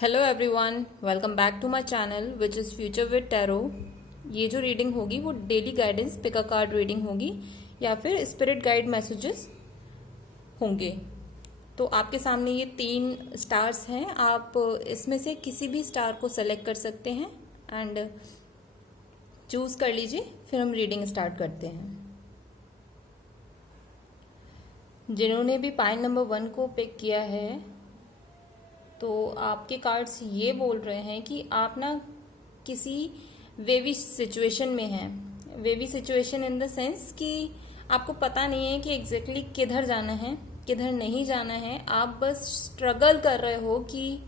Hello everyone, welcome back to my channel which is future with tarot. ये जो reading होगी वो daily guidance pick a card reading होगी या फिर स्पिरिट गाइड मैसेजेस होंगे। तो आपके सामने ये 3 स्टार्स हैं, आप इसमें से किसी भी स्टार को सेलेक्ट कर सकते हैं एंड चूज कर लीजिए। फिर हम रीडिंग स्टार्ट करते हैं। जिन्होंने भी पाइन नंबर 1 को पिक किया है तो आपके कार्ड्स ये बोल रहे हैं कि आप ना किसी वेवी सिचुएशन में हैं। Wavy situation in the sense कि आपको पता नहीं है कि एग्जैक्टली किधर जाना है किधर नहीं जाना है। आप बस स्ट्रगल कर रहे हो कि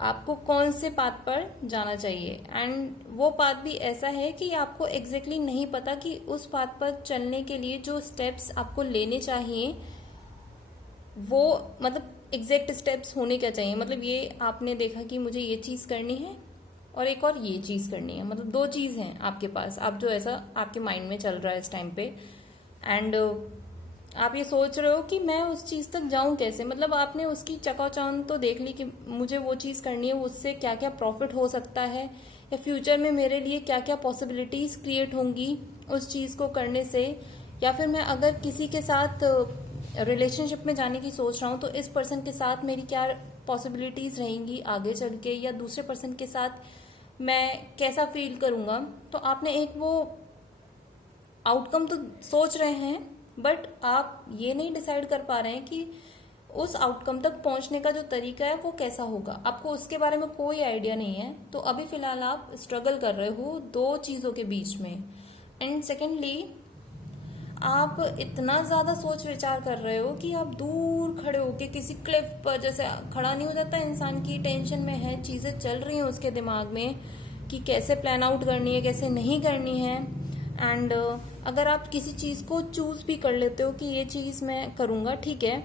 आपको कौन से पाथ पर जाना चाहिए एंड वो पाथ भी ऐसा है कि आपको एग्जैक्टली नहीं पता कि उस पाथ पर चलने के लिए जो स्टेप्स आपको लेने चाहिए वो मतलब एग्जैक्ट स्टेप्स होने क्या चाहिए। मतलब ये आपने देखा कि मुझे ये चीज़ करनी है और एक और ये चीज़ करनी है, मतलब 2 चीज़ हैं आपके पास। आप जो ऐसा आपके माइंड में चल रहा है इस टाइम पे एंड आप ये सोच रहे हो कि मैं उस चीज़ तक जाऊं कैसे। मतलब आपने उसकी चकाचौंध तो देख ली कि मुझे वो चीज़ करनी है, उससे क्या क्या प्रॉफिट हो सकता है या फ्यूचर में मेरे लिए क्या क्या पॉसिबिलिटीज़ क्रिएट होंगी उस चीज़ को करने से। या फिर मैं अगर किसी के साथ रिलेशनशिप में जाने की सोच रहा हूँ तो इस पर्सन के साथ मेरी क्या पॉसिबिलिटीज़ रहेंगी आगे चल के, या दूसरे पर्सन के साथ मैं कैसा फील करूँगा। तो आपने एक वो आउटकम तो सोच रहे हैं बट आप ये नहीं डिसाइड कर पा रहे हैं कि उस आउटकम तक पहुंचने का जो तरीका है वो कैसा होगा। आपको उसके बारे में कोई आइडिया नहीं है। तो अभी फिलहाल आप स्ट्रगल कर रहे हो 2 चीज़ों के बीच में। एंड सेकेंडली आप इतना ज़्यादा सोच विचार कर रहे हो कि आप दूर खड़े होके किसी क्लिफ पर जैसे खड़ा नहीं हो जाता इंसान की टेंशन में है, चीज़ें चल रही हैं उसके दिमाग में कि कैसे प्लान आउट करनी है कैसे नहीं करनी है। एंड अगर आप किसी चीज़ को चूज़ भी कर लेते हो कि ये चीज़ मैं करूँगा, ठीक है,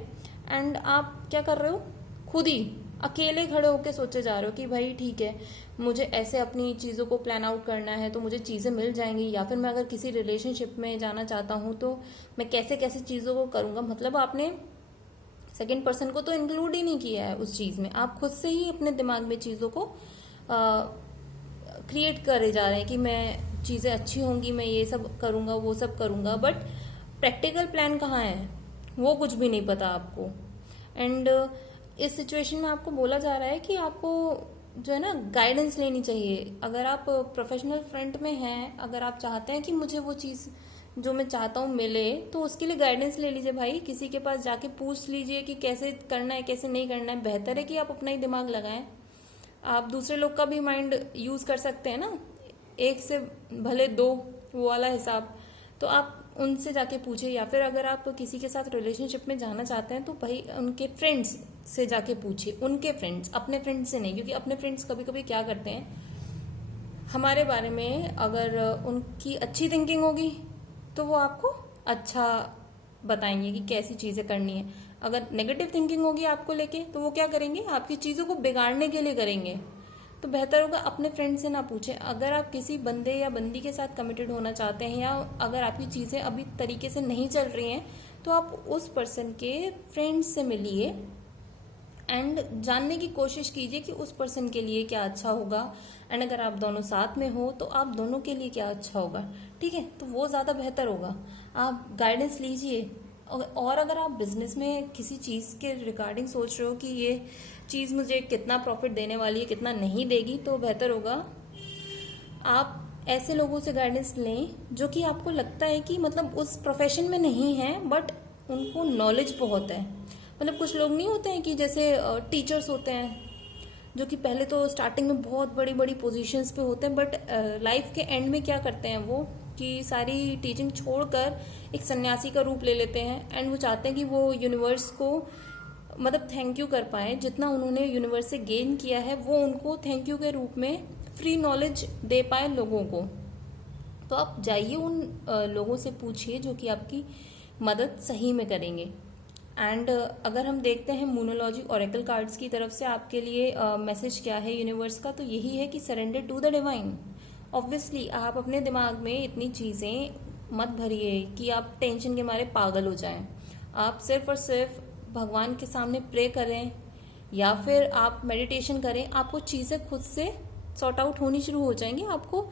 एंड आप क्या कर रहे हो खुद ही अकेले खड़े होके सोचे जा रहे हो कि भाई ठीक है मुझे ऐसे अपनी चीज़ों को प्लान आउट करना है तो मुझे चीज़ें मिल जाएंगी, या फिर मैं अगर किसी रिलेशनशिप में जाना चाहता हूँ तो मैं कैसे कैसे चीज़ों को करूँगा। मतलब आपने सेकंड पर्सन को तो इंक्लूड ही नहीं किया है उस चीज़ में। आप खुद से ही अपने दिमाग में चीज़ों को क्रिएट करे जा रहे हैं कि मैं चीज़ें अच्छी होंगी, मैं ये सब करूँगा वो सब करूँगा, बट प्रैक्टिकल प्लान कहाँ है वो कुछ भी नहीं पता आपको। एंड इस सिचुएशन में आपको बोला जा रहा है कि आपको जो है ना गाइडेंस लेनी चाहिए। अगर आप प्रोफेशनल फ्रंट में हैं, अगर आप चाहते हैं कि मुझे वो चीज़ जो मैं चाहता हूँ मिले तो उसके लिए गाइडेंस ले लीजिए भाई। किसी के पास जाके पूछ लीजिए कि कैसे करना है कैसे नहीं करना है। बेहतर है कि आप अपना ही दिमाग लगाएं। आप दूसरे लोग का भी माइंड यूज़ कर सकते हैं ना, एक से भले 2 वो वाला हिसाब। तो आप उनसे जाके पूछिए, या फिर अगर आप किसी के साथ रिलेशनशिप में जाना चाहते हैं तो भाई उनके फ्रेंड्स से जाके पूछिए। उनके फ्रेंड्स, अपने फ्रेंड्स से नहीं, क्योंकि अपने फ्रेंड्स कभी कभी क्या करते हैं हमारे बारे में, अगर उनकी अच्छी थिंकिंग होगी तो वो आपको अच्छा बताएंगे कि कैसी चीज़ें करनी है। अगर नेगेटिव थिंकिंग होगी आपको लेके तो वो क्या करेंगे आपकी चीज़ों को बिगाड़ने के लिए करेंगे। तो बेहतर होगा अपने फ्रेंड से ना पूछें। अगर आप किसी बंदे या बंदी के साथ कमिटेड होना चाहते हैं या अगर आपकी चीज़ें अभी तरीके से नहीं चल रही हैं तो आप उस पर्सन के फ्रेंड्स से मिलिए एंड जानने की कोशिश कीजिए कि उस पर्सन के लिए क्या अच्छा होगा। एंड अगर आप दोनों साथ में हो तो आप दोनों के लिए क्या अच्छा होगा, ठीक है, तो वो ज़्यादा बेहतर होगा। आप गाइडेंस लीजिए। और अगर आप बिजनेस में किसी चीज़ के रिगार्डिंग सोच रहे हो कि ये चीज़ मुझे कितना प्रॉफिट देने वाली है कितना नहीं देगी, तो बेहतर होगा आप ऐसे लोगों से गाइडेंस लें जो कि आपको लगता है कि मतलब उस प्रोफेशन में नहीं है बट उनको नॉलेज बहुत है। मतलब कुछ लोग नहीं होते हैं कि जैसे टीचर्स होते हैं जो कि पहले तो स्टार्टिंग में बहुत बड़ी बड़ी पोजीशंस पे होते हैं बट लाइफ के एंड में क्या करते हैं वो कि सारी टीचिंग छोड़कर एक सन्यासी का रूप ले लेते हैं एंड वो चाहते हैं कि वो यूनिवर्स को मतलब थैंक यू कर पाए, जितना उन्होंने यूनिवर्स से गेन किया है वो उनको थैंक यू के रूप में फ्री नॉलेज दे पाए लोगों को। तो आप जाइए उन लोगों से पूछिए जो कि आपकी मदद सही में करेंगे। एंड अगर हम देखते हैं मोनोलॉजी ओरेकल कार्ड्स की तरफ से आपके लिए मैसेज क्या है यूनिवर्स का, तो यही है कि surrender to the divine. Obviously आप अपने दिमाग में इतनी चीज़ें मत भरिए कि आप टेंशन के मारे पागल हो जाएं। आप सिर्फ और सिर्फ भगवान के सामने प्रे करें या फिर आप मेडिटेशन करें, आपको चीज़ें खुद से सॉर्ट आउट होनी शुरू हो जाएंगी। आपको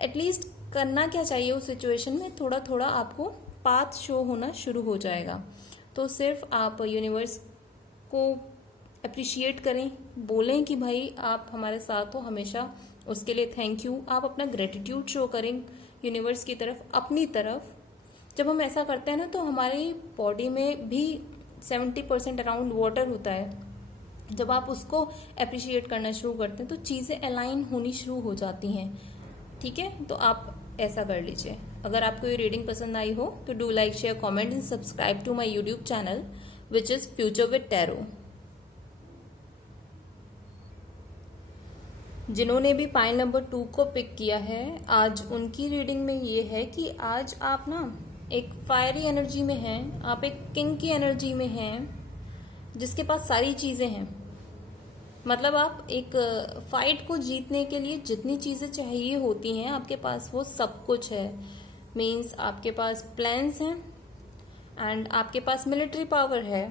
एटलीस्ट करना क्या चाहिए उस सिचुएशन में, थोड़ा थोड़ा आपको पाथ शो होना शुरू हो जाएगा। तो सिर्फ आप यूनिवर्स को अप्रिशिएट करें, बोलें कि भाई आप हमारे साथ हो हमेशा, उसके लिए थैंक यू। आप अपना ग्रेटिट्यूड शो करें यूनिवर्स की तरफ, अपनी तरफ। जब हम ऐसा करते हैं ना तो हमारी बॉडी में भी 70% अराउंड वाटर होता है। जब आप उसको अप्रिशिएट करना शुरू करते हैं तो चीज़ें अलाइन होनी शुरू हो जाती हैं। ठीक है, तो आप ऐसा कर लीजिए। अगर आपको ये रीडिंग पसंद आई हो तो do like, share, comment and subscribe to my YouTube channel which is future with tarot. जिन्होंने भी पाइल नंबर 2 को पिक किया है, आज उनकी रीडिंग में ये है कि आज आप ना एक फायरी एनर्जी में हैं, आप एक किंग की एनर्जी में हैं जिसके पास सारी चीजें हैं। मतलब आप एक फाइट को जीतने के लिए जितनी चीजें चाहिए होती हैं आपके पास वो सब कुछ है। मीन्स आपके पास प्लान्स हैं एंड आपके पास मिलिट्री पावर है,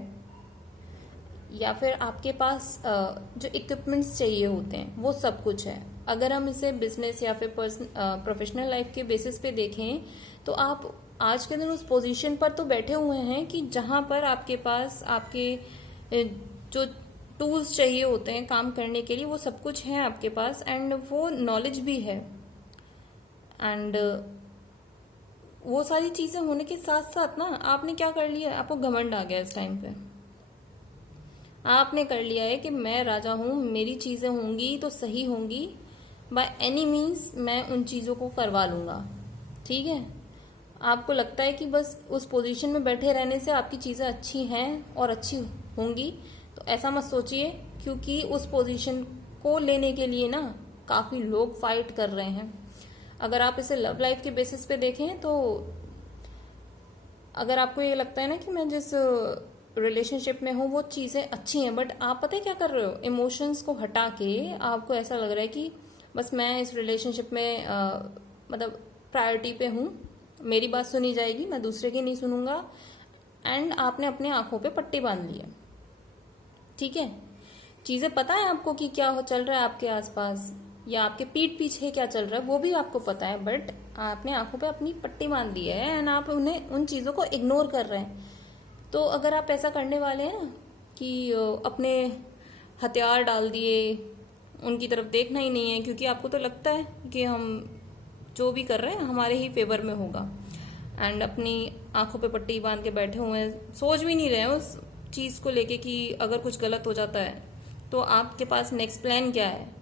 या फिर आपके पास जो इक्विपमेंट्स चाहिए होते हैं वो सब कुछ है। अगर हम इसे बिजनेस या फिर प्रोफेशनल लाइफ के बेसिस पे देखें तो आप आज के दिन उस पोजीशन पर तो बैठे हुए हैं कि जहां पर आपके पास आपके जो टूल्स चाहिए होते हैं काम करने के लिए वो सब कुछ है आपके पास, एंड वो नॉलेज भी है। एंड वो सारी चीजें होने के साथ साथ ना आपने क्या कर लिया, आपको घमंड आ गया इस टाइम पे। आपने कर लिया है कि मैं राजा हूं, मेरी चीजें होंगी तो सही होंगी, बाय एनी मीन्स मैं उन चीजों को करवा लूंगा। ठीक है, आपको लगता है कि बस उस पोजीशन में बैठे रहने से आपकी चीजें अच्छी हैं और अच्छी होंगी, तो ऐसा मत सोचिए, क्योंकि उस पोजीशन को लेने के लिए ना काफी लोग फाइट कर रहे हैं। अगर आप इसे लव लाइफ के बेसिस पे देखें तो अगर आपको ये लगता है ना कि मैं जिस रिलेशनशिप में हूँ वो चीज़ें अच्छी हैं, बट आप पता है क्या कर रहे हो, इमोशंस को हटा के आपको ऐसा लग रहा है कि बस मैं इस रिलेशनशिप में मतलब प्रायोरिटी पे हूँ, मेरी बात सुनी जाएगी, मैं दूसरे की नहीं सुनूंगा। एंड आपने अपने आंखों पे पट्टी बांध ली है। ठीक है, चीज़ें पता है आपको कि क्या चल रहा है आपके आसपास या आपके पीठ पीछे क्या चल रहा है वो भी आपको पता है, बट आपने आंखों पे अपनी पट्टी बांध दी है एंड आप उन्हें उन चीज़ों को इग्नोर कर रहे हैं। तो अगर आप ऐसा करने वाले हैं ना कि अपने हथियार डाल दिए, उनकी तरफ देखना ही नहीं है, क्योंकि आपको तो लगता है कि हम जो भी कर रहे हैं हमारे ही फेवर में होगा, एंड अपनी आंखों पे पट्टी बांध के बैठे हुए हैं, सोच भी नहीं रहे हैं उस चीज़ को लेके कि अगर कुछ गलत हो जाता है तो आपके पास नेक्स्ट प्लान क्या है।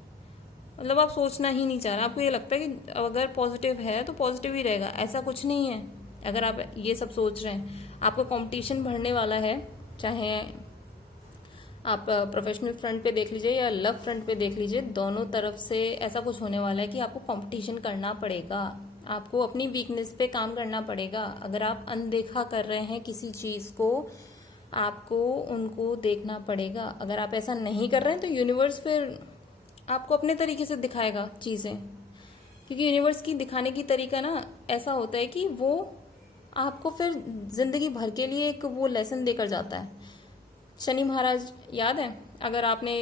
मतलब आप सोचना ही नहीं चाह रहे, आपको ये लगता है कि अगर पॉजिटिव है तो पॉजिटिव ही रहेगा, ऐसा कुछ नहीं है। अगर आप ये सब सोच रहे हैं, आपको कंपटीशन बढ़ने वाला है, चाहे आप प्रोफेशनल फ्रंट पे देख लीजिए या लव फ्रंट पे देख लीजिए, दोनों तरफ से ऐसा कुछ होने वाला है कि आपको कंपटीशन करना पड़ेगा, आपको अपनी वीकनेस पे काम करना पड़ेगा। अगर आप अनदेखा कर रहे हैं किसी चीज़ को, आपको उनको देखना पड़ेगा। अगर आप ऐसा नहीं कर रहे हैं तो यूनिवर्स फिर आपको अपने तरीके से दिखाएगा चीज़ें, क्योंकि यूनिवर्स की दिखाने की तरीका ना ऐसा होता है कि वो आपको फिर जिंदगी भर के लिए एक वो लेसन देकर जाता है। शनि महाराज याद है, अगर आपने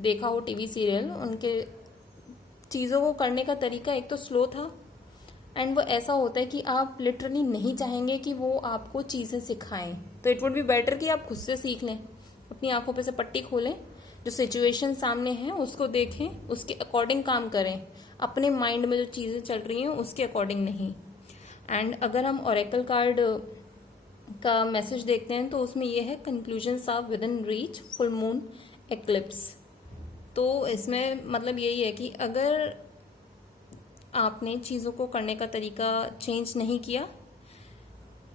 देखा हो टीवी सीरियल, उनके चीज़ों को करने का तरीका एक तो स्लो था, एंड वो ऐसा होता है कि आप लिटरली नहीं चाहेंगे कि वो आपको चीज़ें सिखाएं, तो इट वुड बी बेटर कि आप खुद से सीख लें, अपनी आंखों पे से पट्टी खोलें, जो सिचुएशन सामने है उसको देखें, उसके अकॉर्डिंग काम करें, अपने माइंड में जो चीज़ें चल रही हैं उसके अकॉर्डिंग नहीं। एंड अगर हम ओरेकल कार्ड का मैसेज देखते हैं तो उसमें यह है conclusions of with in reach full moon eclipse. तो इसमें मतलब यही है कि अगर आपने चीज़ों को करने का तरीका चेंज नहीं किया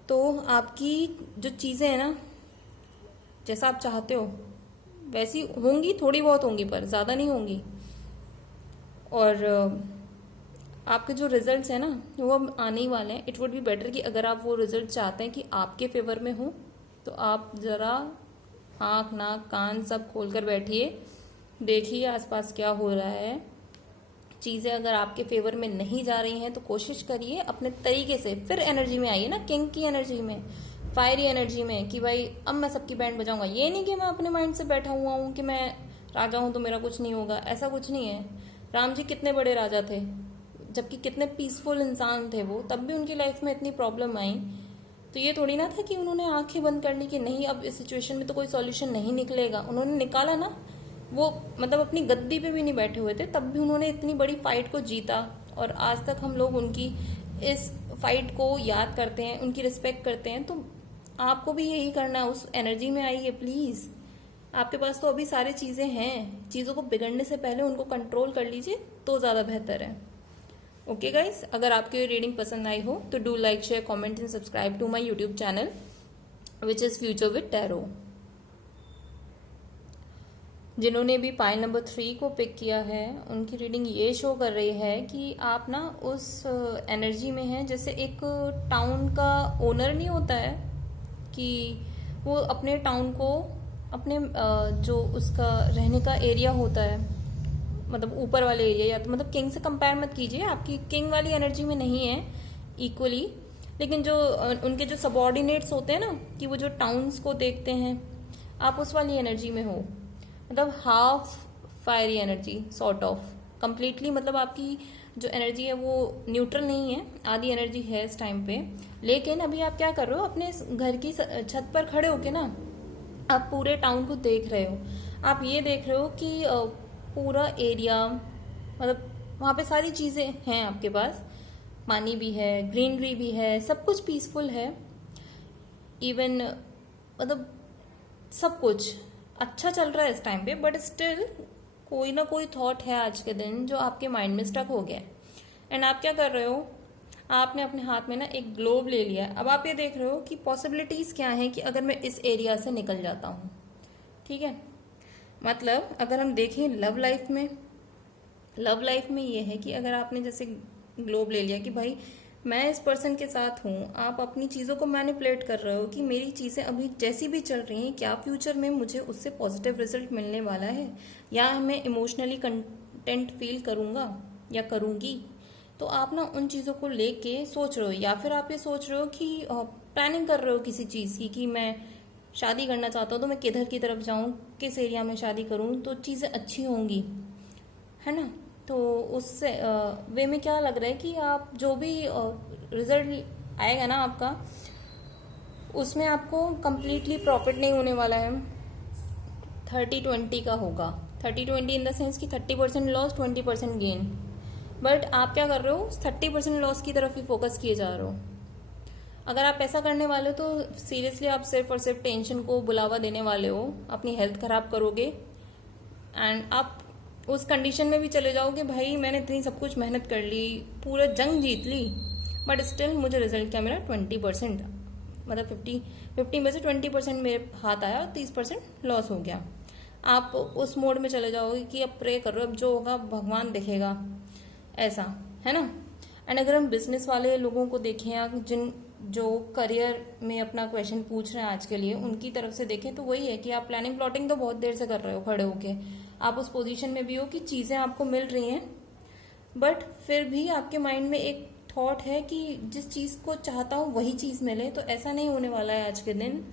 तो आपकी जो चीज़ें हैं ना, जैसा आप चाहते हो वैसी होंगी, थोड़ी बहुत होंगी पर ज़्यादा नहीं होंगी, और आपके जो रिजल्ट्स हैं ना वो अब आने ही वाले हैं। इट वुड बी बेटर कि अगर आप वो रिजल्ट चाहते हैं कि आपके फेवर में हो तो आप ज़रा आँख नाक कान सब खोल कर बैठिए, देखिए आसपास क्या हो रहा है। चीज़ें अगर आपके फेवर में नहीं जा रही हैं तो कोशिश करिए अपने तरीके से, फिर एनर्जी में आइए ना, किंग की एनर्जी में, फायरी एनर्जी में कि भाई अब मैं सबकी बैंड बजाऊंगा। ये नहीं कि मैं अपने माइंड से बैठा हुआ हूँ कि मैं राजा हूँ तो मेरा कुछ नहीं होगा, ऐसा कुछ नहीं है। राम जी कितने बड़े राजा थे, जबकि कितने पीसफुल इंसान थे वो, तब भी उनकी लाइफ में इतनी प्रॉब्लम आई। तो ये थोड़ी ना था कि उन्होंने आंखें बंद कर ली कि नहीं अब इस सिचुएशन में तो कोई सॉल्यूशन नहीं निकलेगा। उन्होंने निकाला ना। वो मतलब अपनी गद्दी पे भी नहीं बैठे हुए थे, तब भी उन्होंने इतनी बड़ी फाइट को जीता। और आज तक हम लोग उनकी इस फाइट को याद करते हैं, उनकी रिस्पेक्ट करते हैं। तो आपको भी यही करना है, उस एनर्जी में आइए प्लीज। आपके पास तो अभी सारी चीजें हैं, चीजों को बिगड़ने से पहले उनको कंट्रोल कर लीजिए तो ज्यादा बेहतर है। ओके गाइस, अगर आपको ये रीडिंग पसंद आई हो तो do like, share, comment and subscribe to my YouTube channel which is future with tarot. जिन्होंने भी पाइल नंबर 3 को पिक किया है उनकी रीडिंग ये शो कर रही है कि आप ना उस एनर्जी में हैं जैसे एक टाउन का ओनर नहीं होता है कि वो अपने टाउन को, अपने जो उसका रहने का एरिया होता है, मतलब ऊपर वाले एरिया, या तो मतलब किंग से कंपेयर मत कीजिए, आपकी किंग वाली एनर्जी में नहीं है इक्वली, लेकिन जो उनके जो सबॉर्डिनेट्स होते हैं ना, कि वो जो टाउन्स को देखते हैं, आप उस वाली एनर्जी में हो। मतलब half fiery energy sort of, completely मतलब आपकी जो एनर्जी है वो न्यूट्रल नहीं है, आधी एनर्जी है इस टाइम पे। लेकिन अभी आप क्या कर रहे हो, अपने घर की छत पर खड़े होके ना आप पूरे टाउन को देख रहे हो। आप ये देख रहे हो कि पूरा एरिया, मतलब वहाँ पे सारी चीज़ें हैं आपके पास, पानी भी है, ग्रीनरी भी है, सब कुछ पीसफुल है। इवन मतलब सब कुछ अच्छा चल रहा है इस टाइम पे, बट स्टिल कोई ना कोई थॉट है आज के दिन जो आपके माइंड में स्टक हो गया है। एंड आप क्या कर रहे हो, आपने अपने हाथ में ना एक ग्लोब ले लिया है। अब आप ये देख रहे हो कि पॉसिबिलिटीज क्या है कि अगर मैं इस एरिया से निकल जाता हूँ, ठीक है। मतलब अगर हम देखें लव लाइफ में ये है कि अगर आपने जैसे ग्लोब ले लिया कि भाई मैं इस पर्सन के साथ हूँ, आप अपनी चीज़ों को मैनिपुलेट कर रहे हो कि मेरी चीज़ें अभी जैसी भी चल रही हैं, क्या फ्यूचर में मुझे उससे पॉजिटिव रिजल्ट मिलने वाला है, या मैं इमोशनली कंटेंट फील करूँगा या करूँगी। तो आप ना उन चीज़ों को लेके सोच रहे हो, या फिर आप ये सोच रहे हो कि प्लानिंग कर रहे हो किसी चीज़ की कि मैं शादी करना चाहता हूँ तो मैं किधर की तरफ जाऊँ, किस एरिया में शादी करूँ तो चीज़ें अच्छी होंगी, है ना। तो उससे वे में क्या लग रहा है कि आप जो भी रिजल्ट आएगा ना आपका, उसमें आपको कंप्लीटली प्रॉफिट नहीं होने वाला है, 30-20 का होगा। 30-20 इन द सेंस कि 30% लॉस, 20% गेन। बट आप क्या कर रहे हो, 30% लॉस की तरफ ही फोकस किए जा रहे हो। अगर आप ऐसा करने वाले हो तो सीरियसली आप सिर्फ और सिर्फ टेंशन को बुलावा देने वाले हो, अपनी हेल्थ खराब करोगे। एंड आप उस कंडीशन में भी चले जाओगे, भाई मैंने इतनी सब कुछ मेहनत कर ली, पूरा जंग जीत ली, बट स्टिल मुझे रिजल्ट क्या मिला, 20%, मतलब 50 में से 20% मेरे हाथ आया, 30% लॉस हो गया। आप उस मोड में चले जाओगे कि अब प्रे करो, अब जो होगा भगवान देखेगा, ऐसा है ना। एंड अगर हम बिजनेस वाले लोगों को देखें या जिन जो करियर में अपना क्वेश्चन पूछ रहे हैं आज के लिए, उनकी तरफ से देखें तो वही है कि आप प्लानिंग प्लॉटिंग तो बहुत देर से कर रहे हो खड़े होके, आप उस पोजीशन में भी हो कि चीज़ें आपको मिल रही हैं, बट फिर भी आपके माइंड में एक थॉट है कि जिस चीज़ को चाहता हूँ वही चीज़ मिले। तो ऐसा नहीं होने वाला है आज के दिन।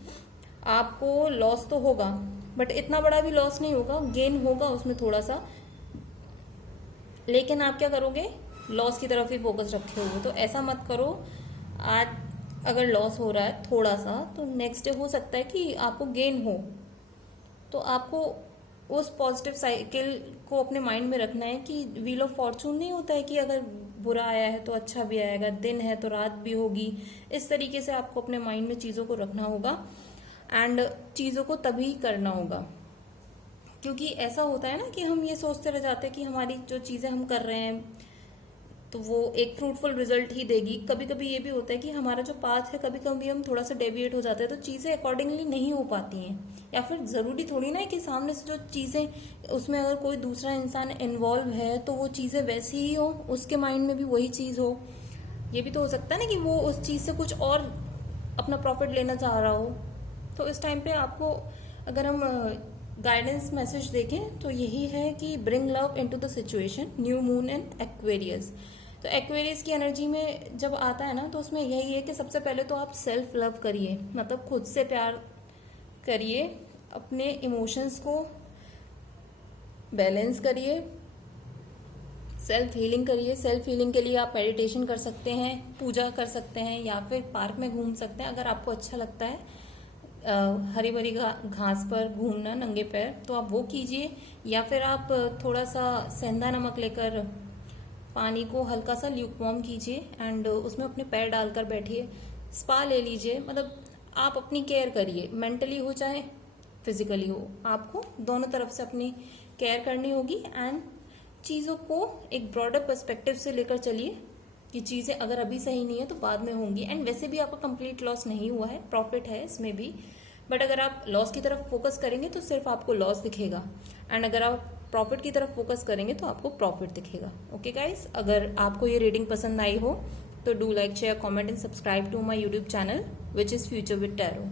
आपको लॉस तो होगा, बट इतना बड़ा भी लॉस नहीं होगा, गेन होगा उसमें थोड़ा सा। लेकिन आप क्या करोगे, लॉस की तरफ ही फोकस रखे हुए। तो ऐसा मत करो। आज अगर लॉस हो रहा है थोड़ा सा, तो नेक्स्ट डे हो सकता है कि आपको गेन हो। तो आपको उस पॉजिटिव साइकिल को अपने माइंड में रखना है कि व्हील ऑफ फॉर्चून नहीं होता है कि अगर बुरा आया है तो अच्छा भी आएगा, दिन है तो रात भी होगी। इस तरीके से आपको अपने माइंड में चीज़ों को रखना होगा एंड चीज़ों को तभी करना होगा। क्योंकि ऐसा होता है ना कि हम ये सोचते रह जाते हैं कि हमारी जो चीज़ें हम कर रहे हैं तो वो एक फ्रूटफुल रिजल्ट ही देगी। कभी कभी ये भी होता है कि हमारा जो पाथ है, कभी कभी हम थोड़ा सा डेविएट हो जाते हैं तो चीज़ें अकॉर्डिंगली नहीं हो पाती हैं। या फिर ज़रूरी थोड़ी ना है कि सामने से जो चीज़ें, उसमें अगर कोई दूसरा इंसान इन्वॉल्व है तो वो चीज़ें वैसी ही हो, उसके माइंड में भी वही चीज़ हो। ये भी तो हो सकता है ना कि वो उस चीज़ से कुछ और अपना प्रॉफिट लेना चाह रहा हो। तो इस टाइम पे आपको अगर हम गाइडेंस मैसेज देखें तो यही है कि bring love into the situation, new moon and Aquarius. तो एक्वेरियस की एनर्जी में जब आता है ना, तो उसमें यही है कि सबसे पहले तो आप सेल्फ लव करिए, मतलब खुद से प्यार करिए, अपने इमोशंस को बैलेंस करिए, सेल्फ हीलिंग करिए। सेल्फ हीलिंग के लिए आप मेडिटेशन कर सकते हैं, पूजा कर सकते हैं, या फिर पार्क में घूम सकते हैं। अगर आपको अच्छा लगता है हरी भरी घास पर घूमना नंगे पैर, तो आप वो कीजिए। या फिर आप थोड़ा सा सेंधा नमक लेकर पानी को हल्का सा ल्यूकवार्म कीजिए एंड उसमें अपने पैर डालकर बैठिए, स्पा ले लीजिए। मतलब आप अपनी केयर करिए, मेंटली हो चाहे फिजिकली हो, आपको दोनों तरफ से अपनी केयर करनी होगी। एंड चीज़ों को एक ब्रॉडर पर्सपेक्टिव से लेकर चलिए कि चीज़ें अगर अभी सही नहीं है तो बाद में होंगी। एंड वैसे भी आपका कंप्लीट लॉस नहीं हुआ है, प्रॉफिट है इसमें भी। बट अगर आप लॉस की तरफ फोकस करेंगे तो सिर्फ आपको लॉस दिखेगा, एंड अगर आप प्रॉफिट की तरफ फोकस करेंगे तो आपको प्रॉफिट दिखेगा। ओके गाइस, अगर आपको ये रीडिंग पसंद आई हो तो do like, share, comment and subscribe to my YouTube channel which is future with tarot.